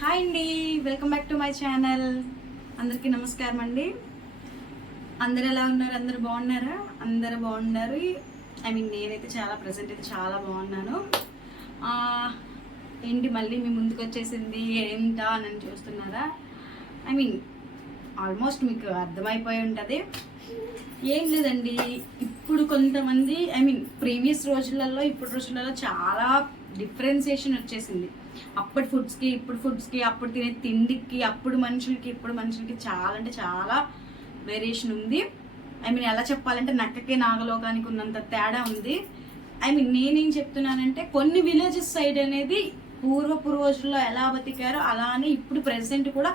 Hi అండి, welcome back to my channel. అందరికీ నమస్కారం అండి. అందరు ఎలా ఉన్నారు? అందరు బాగున్నారా? అందరు బాగున్నారు. నేనైతే ప్రజెంట్ అయితే చాలా బాగున్నాను. ఏంటి మళ్ళీ మీ ముందుకు వచ్చేసింది ఏంటా అని చూస్తున్నారా? ఆల్మోస్ట్ మీకు అర్థమైపోయి ఉంటుంది. ఏం లేదండి, ఇప్పుడు కొంతమంది ప్రీవియస్ రోజులలో ఇప్పుడు రోజులలో చాలా డిఫరెన్సియేషన్ వచ్చేసింది. అప్పటి ఫుడ్స్కి ఇప్పుడు ఫుడ్స్కి, అప్పుడు తినే తిండికి, అప్పుడు మనుషులకి ఇప్పుడు మనుషులకి చాలా అంటే చాలా వేరియేషన్ ఉంది. ఎలా చెప్పాలంటే నక్కకే నాగలోకానికి ఉన్నంత తేడా ఉంది. నేనేం చెప్తున్నానంటే కొన్ని విలేజెస్ సైడ్ అనేది పూర్వపు రోజుల్లో ఎలా బతికారో అలానే ఇప్పుడు ప్రెసెంట్ కూడా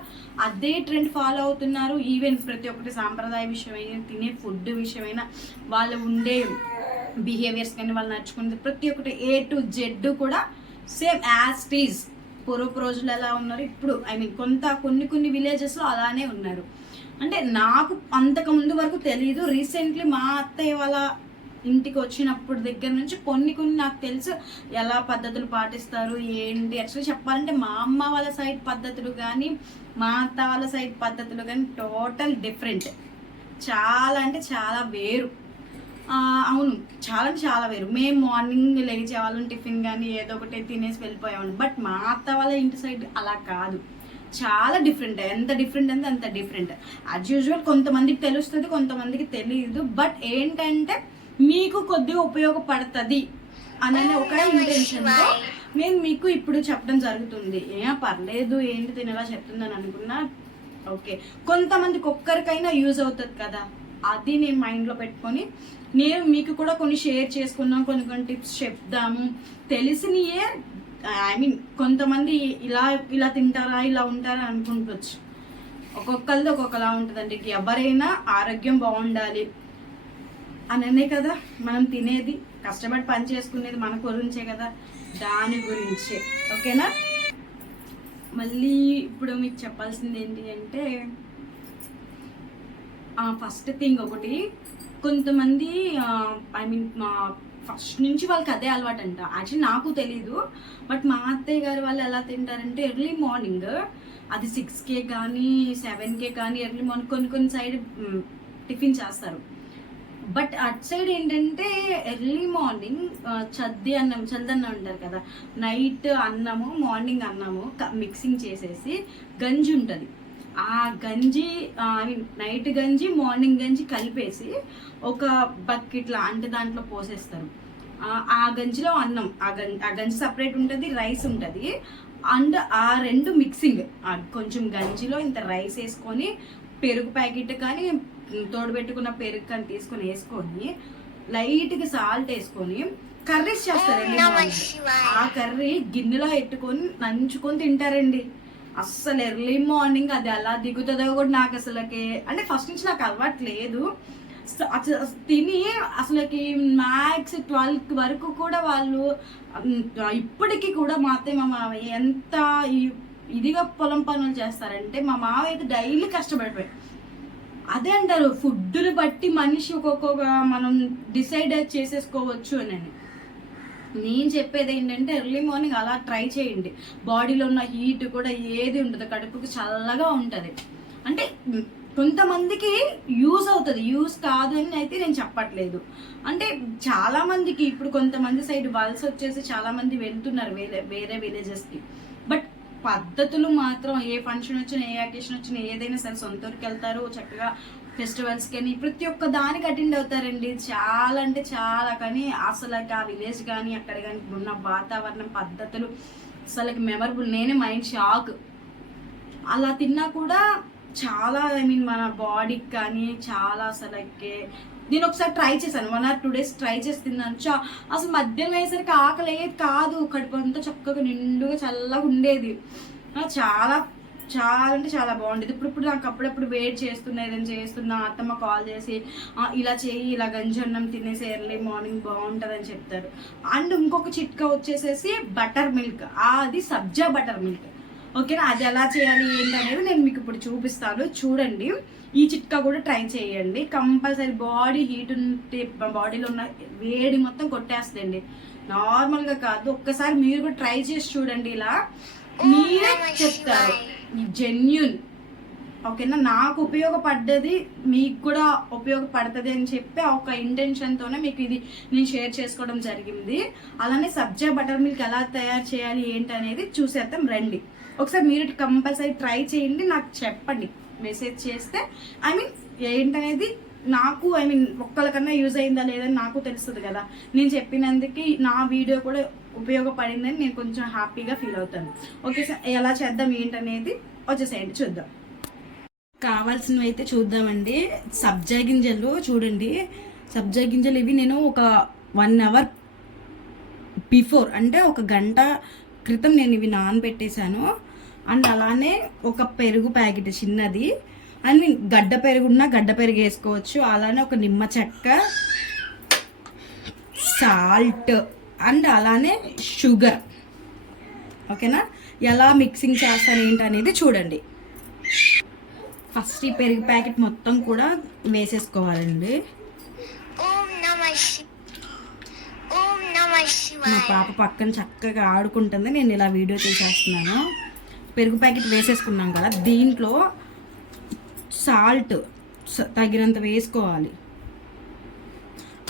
అదే ట్రెండ్ ఫాలో అవుతున్నారు. ఈవెన్ ప్రతి ఒక్కటి సాంప్రదాయ విషయమైన, తినే ఫుడ్ విషయమైన, వాళ్ళు ఉండే బిహేవియర్స్ కానీ, వాళ్ళు నడుచుకునేది ప్రతి ఒక్కటి A to Z కూడా సేమ్ యాజ్ టీజ్ పూర్వపు రోజులు ఎలా ఉన్నారు ఇప్పుడు కొన్ని విలేజెస్లో అలానే ఉన్నారు. అంటే నాకు అంతకు ముందు వరకు తెలియదు. రీసెంట్లీ మా అత్తయ్య వాళ్ళ ఇంటికి వచ్చినప్పుడు దగ్గర నుంచి కొన్ని నాకు తెలుసు ఎలా పద్ధతులు పాటిస్తారు ఏంటి. యాక్చువల్లీ చెప్పాలంటే మా అమ్మ వాళ్ళ సైడ్ పద్ధతులు కానీ మా అత్త వాళ్ళ సైడ్ పద్ధతులు కానీ టోటల్ డిఫరెంట్. చాలా అంటే చాలా వేరు. అవును, చాలా చాలా వేరు. మేము మార్నింగ్ లేచే వాళ్ళం, టిఫిన్ కానీ ఏదో ఒకటి తినేసి వెళ్ళిపోయేవాళ్ళం. బట్ మా అత్త వాళ్ళ ఇంటి సైడ్ అలా కాదు, చాలా డిఫరెంట్. ఎంత డిఫరెంట్ అంటే అంత డిఫరెంట్. యాజ్ యూజువల్ కొంతమందికి తెలుస్తుంది, కొంతమందికి తెలియదు. బట్ ఏంటంటే మీకు కొద్దిగా ఉపయోగపడుతుంది అనే ఒక ఇంటెన్షన్తో నేను మీకు ఇప్పుడు చెప్పడం జరుగుతుంది. పర్లేదు ఏంటి తినేలా చెప్తుందని అనుకున్నా. ఓకే, కొంతమందికి ఒక్కరికైనా యూజ్ అవుతుంది కదా, అది నేను మైండ్లో పెట్టుకొని నేను మీకు కూడా కొన్ని షేర్ చేసుకుందాం, కొన్ని టిప్స్ చెప్దాము. తెలిసినయే కొంతమంది ఇలా తింటారా, ఇలా ఉంటారా అనుకుంటవచ్చు. ఒక్కొక్కరిది ఒక్కొక్కలా ఉంటుందండి. ఎవరైనా ఆరోగ్యం బాగుండాలి అనే కదా మనం తినేది, కష్టపడి పని చేసుకునేది మన గురించే కదా, దాని గురించే. ఓకేనా? మళ్ళీ ఇప్పుడు మీకు చెప్పాల్సింది ఏంటి అంటే ఫస్ట్ థింగ్ ఒకటి, కొంతమంది మా ఫస్ట్ నుంచి వాళ్ళకి అదే అలవాటు అంట. యాక్చువల్లీ నాకు తెలీదు, బట్ మా అత్తయ్య గారు వాళ్ళు ఎలా తింటారంటే ఎర్లీ మార్నింగ్, అది 6కే కానీ 7కే కానీ ఎర్లీ మార్నింగ్ కొన్ని సైడ్ టిఫిన్ చేస్తారు. బట్ అటు సైడ్ ఏంటంటే ఎర్లీ మార్నింగ్ చద్దన్నం అంటారు కదా, నైట్ అన్నము మార్నింగ్ అన్నము మిక్సింగ్ చేసేసి గంజి ఉంటుంది. ఆ గంజి నైట్ గంజి మార్నింగ్ గంజి కలిపేసి ఒక బకెట్లో అంటే దాంట్లో పోసేస్తారు. ఆ గంజిలో అన్నం, ఆ గంజి సపరేట్ ఉంటుంది, రైస్ ఉంటుంది. అండ్ ఆ రెండు మిక్సింగ్, కొంచెం గంజిలో ఇంత రైస్ వేసుకొని పెరుగు ప్యాకెట్ కానీ తోడుపెట్టుకున్న పెరుగు కానీ వేసుకొని లైట్గా సాల్ట్ వేసుకొని కర్రీస్ చేస్తారండి. ఆ కర్రీ గిన్నెలో పెట్టుకొని నంచుకొని తింటారండి. అస్సలు ఎర్లీ మార్నింగ్ అది ఎలా దిగుతుందో కూడా నాకు అసలుకి, అంటే ఫస్ట్ నుంచి నాకు అలవాటు లేదు. తిని అసలుకి మ్యాక్స్ 12 వరకు కూడా వాళ్ళు ఇప్పటికీ కూడా మా అత్తయ్య మా మావయ్య ఎంత ఇదిగా పొలం పనులు చేస్తారంటే, మా మావయ్య అయితే డైలీ కష్టపడిపోయి అదే అంటారు, ఫుడ్ని బట్టి మనిషి ఒక్కొక్క మనం డిసైడ్ చేసేసుకోవచ్చు అని. నేను చెప్పేది ఏంటంటే ఎర్లీ మార్నింగ్ అలా ట్రై చేయండి. బాడీలో ఉన్న హీట్ కూడా ఏది ఉండదు, కడుపుకి చల్లగా ఉంటుంది. అంటే కొంతమందికి యూజ్ అవుతుంది, యూజ్ కాదు అని అయితే నేను చెప్పట్లేదు. అంటే చాలా మందికి ఇప్పుడు కొంతమంది సైడ్ వలస వచ్చేసి చాలా మంది వెళ్తున్నారు వేరే విలేజెస్కి. బట్ పద్ధతులు మాత్రం ఏ ఫంక్షన్ వచ్చినా, ఏ అకేషన్ వచ్చినా, ఏదైనా సరే సొంత ఊరికి వెళ్తారు, చక్కగా ఫెస్టివల్స్ కానీ ప్రతి ఒక్క దానికి అటెండ్ అవుతారండి. చాలా అంటే చాలా. కానీ అసలు ఆ విలేజ్ కానీ అక్కడ కానీ ఉన్న వాతావరణం, పద్ధతులు అసలు మెమరబుల్. నేనే మైండ్ షాక్. అలా తిన్నా కూడా చాలా మన బాడీకి కానీ చాలా అసలుకి. నేను ఒకసారి ట్రై చేశాను, 1 or 2 days ట్రై చేసి తిన్నాను. అసలు మధ్యాహ్నం అయ్యేసరికి ఆకలేదు కాదు, కడుపు అంతా చక్కగా నిండుగా చల్లగా ఉండేది. చాలా చాలా అంటే చాలా బాగుండేది. ఇప్పుడు నాకు అప్పుడప్పుడు వెయిట్ ఏదైనా చేస్తున్నా అత్తమ్మ కాల్ చేసి ఇలా చేయి, ఇలా గంజి అన్నం తినేసి ఎర్లీ మార్నింగ్ బాగుంటుంది అని చెప్తారు. అండ్ ఇంకొక చిట్కా వచ్చేసేసి బటర్ మిల్క్, అది సబ్జా బటర్ మిల్క్. ఓకేనా? అది ఎలా చేయాలి ఏంటి అనేది నేను మీకు ఇప్పుడు చూపిస్తాను, చూడండి. ఈ చిట్కా కూడా ట్రై చేయండి కంపల్సరీ. బాడీ హీట్ ఉంటే బాడీలో ఉన్న వేడి మొత్తం కొట్టేస్తుందండి, నార్మల్గా కాదు. ఒక్కసారి మీరు కూడా ట్రై చేసి చూడండి. ఇలా మీరే చెప్తారు జెన్యున్. ఓకేనా, నాకు ఉపయోగపడ్డది మీకు కూడా ఉపయోగపడుతుంది అని చెప్పి ఒక ఇంటెన్షన్తోనే మీకు ఇది నేను షేర్ చేసుకోవడం జరిగింది. అలానే సబ్జా బటర్ మిల్క్ ఎలా తయారు చేయాలి ఏంటి అనేది చూసేద్దాం రండి. ఒకసారి మీరు కంపల్సరీ ట్రై చేయండి, నాకు చెప్పండి మెసేజ్ చేస్తే. ఏంటనేది నాకు ఒక్కరికన్నా యూజ్ అయిందా లేదని నాకు తెలుస్తుంది కదా. నేను చెప్పినందుకు నా వీడియో కూడా ఉపయోగపడిందని నేను కొంచెం హ్యాపీగా ఫీల్ అవుతాను. ఓకే సార్, ఎలా చేద్దాం ఏంటనేది వచ్చేసేయండి చూద్దాం. కావాల్సినవి అయితే చూద్దామండి. సబ్జా గింజలు చూడండి. సబ్జా గింజలు ఇవి నేను ఒక 1 అవర్ బిఫోర్, అంటే ఒక గంట క్రితం నేను ఇవి నానబెట్టేశాను. అండ్ అలానే ఒక పెరుగు ప్యాకెట్ చిన్నది, అండ్ గడ్డ పెరుగున్నా గడ్డ పెరుగు వేసుకోవచ్చు. అలానే ఒక నిమ్మ చెక్క, సాల్ట్, అండ్ అలానే షుగర్. ఓకేనా, ఎలా మిక్సింగ్ చేస్తాను ఏంటనేది చూడండి. ఫస్ట్ ఈ పెరుగు ప్యాకెట్ మొత్తం కూడా వేసేసుకోవాలండి. మా పాప పక్కన చక్కగా ఆడుకుంటుంది, నేను ఇలా వీడియో తీసేస్తున్నాను. పెరుగు ప్యాకెట్ వేసేసుకున్నాం కదా, దీంట్లో సాల్ట్ తగినంత వేసుకోవాలి.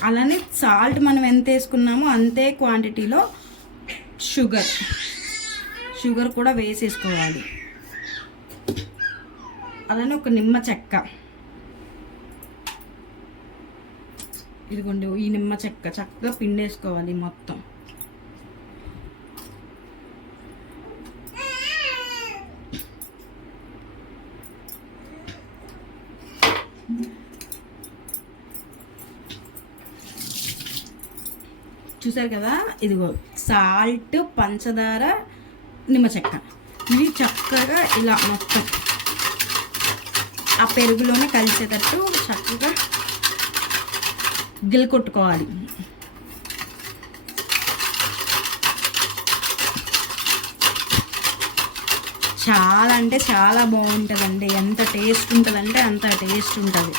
అలానే సాల్ట్ మనం ఎంత వేసుకున్నామో అంతే క్వాంటిటీలో షుగర్ కూడా వేసేసుకోవాలి. అలానే ఒక నిమ్మ చెక్క, ఇదిగోండి ఈ నిమ్మ చెక్క చక్కగా పిండేసుకోవాలి మొత్తం. చూసారు కదా, ఇదిగో సాల్ట్, పంచదార, నిమ్మ చెక్క, ఇవి చక్కగా ఇలా మొత్తం ఆ పెరుగులోనే కలిసేటట్టు చక్కగా గిల్కొట్టుకోవాలి. చాలా అంటే చాలా బాగుంటుందండి. ఎంత టేస్ట్ ఉంటుందంటే అంత టేస్ట్ ఉంటుంది.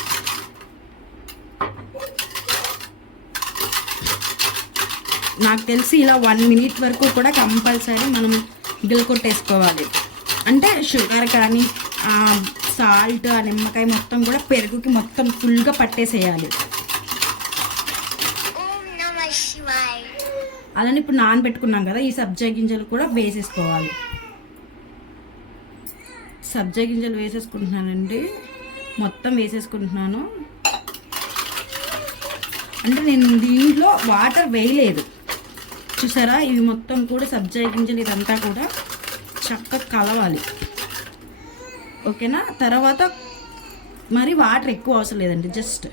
నాకు తెలిసి ఇలా 1 మినిట్ వరకు కూడా కంపల్సరీ మనం గిల్కొట్టేసుకోవాలి. అంటే షుగర్ కానీ సాల్ట్, ఆ నిమ్మకాయ మొత్తం కూడా పెరుగుకి మొత్తం ఫుల్గా పట్టేసేయాలి. అలానే ఇప్పుడు నానబెట్టుకున్నాం కదా, ఈ సబ్జా గింజలు కూడా వేసేసుకోవాలి. సబ్జా గింజలు వేసేసుకుంటున్నానండి, మొత్తం వేసేసుకుంటున్నాను. అంటే నేను దీంట్లో వాటర్ వేయలేదు, చూసారా. ఇవి మొత్తం కూడా సబ్జా గింజలు ఇదంతా కూడా చక్కగా కలవాలి. ఓకేనా, తర్వాత మరి వాటర్ ఎక్కువ అవసరం లేదండి, జస్ట్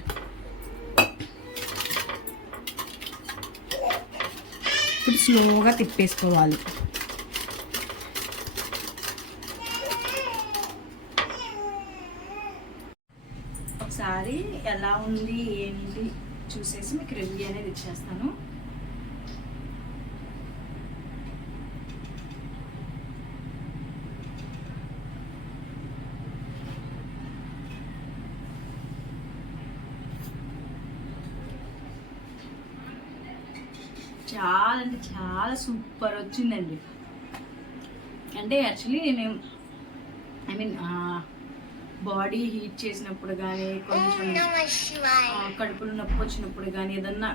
ఇప్పుడు స్లోగా తిప్పేసుకోవాలి. ఒకసారి ఎలా ఉంది ఏంటి చూసేసి మీకు రివ్యూ అనేది ఇచ్చేస్తాను. చాలా అంటే చాలా సూపర్ వచ్చిందండి. అంటే యాక్చువల్లీ నేను బాడీ హీట్ చేసినప్పుడు కానీ, కొంచెం కడుపులో నొప్పి వచ్చినప్పుడు కానీ ఏదన్నా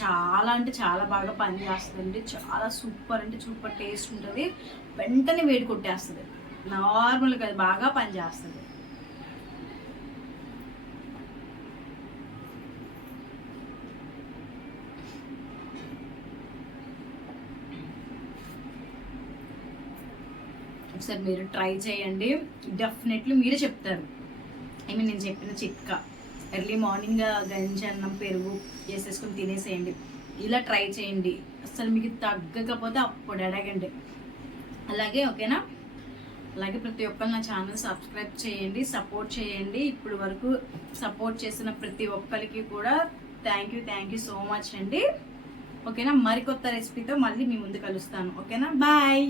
చాలా అంటే చాలా బాగా పనిచేస్తుందండి. చాలా సూపర్ అంటే సూపర్ టేస్ట్ ఉంటుంది. వెంటనే వేడి కొట్టేస్తుంది, నార్మల్గా అది బాగా పనిచేస్తుంది. ఒకసారి మీరు ట్రై చేయండి, డెఫినెట్లీ మీరే చెప్తారు. నేను చెప్పిన చిట్కా ఎర్లీ మార్నింగ్ గంజి అన్నం పెరుగు వేసేసుకొని తినేసేయండి. ఇలా ట్రై చేయండి, అసలు మీకు తగ్గకపోతే అప్పుడు అడగండి. అలాగే ఓకేనా, అలాగే ప్రతి ఒక్కరు నా ఛానల్ సబ్స్క్రైబ్ చేయండి, సపోర్ట్ చేయండి. ఇప్పుడు వరకు సపోర్ట్ చేసిన ప్రతి ఒక్కరికి కూడా థ్యాంక్ యూ సో మచ్ అండి. ఓకేనా, మరికొత్త రెసిపీతో మళ్ళీ మీ ముందు కలుస్తాను. ఓకేనా, బాయ్.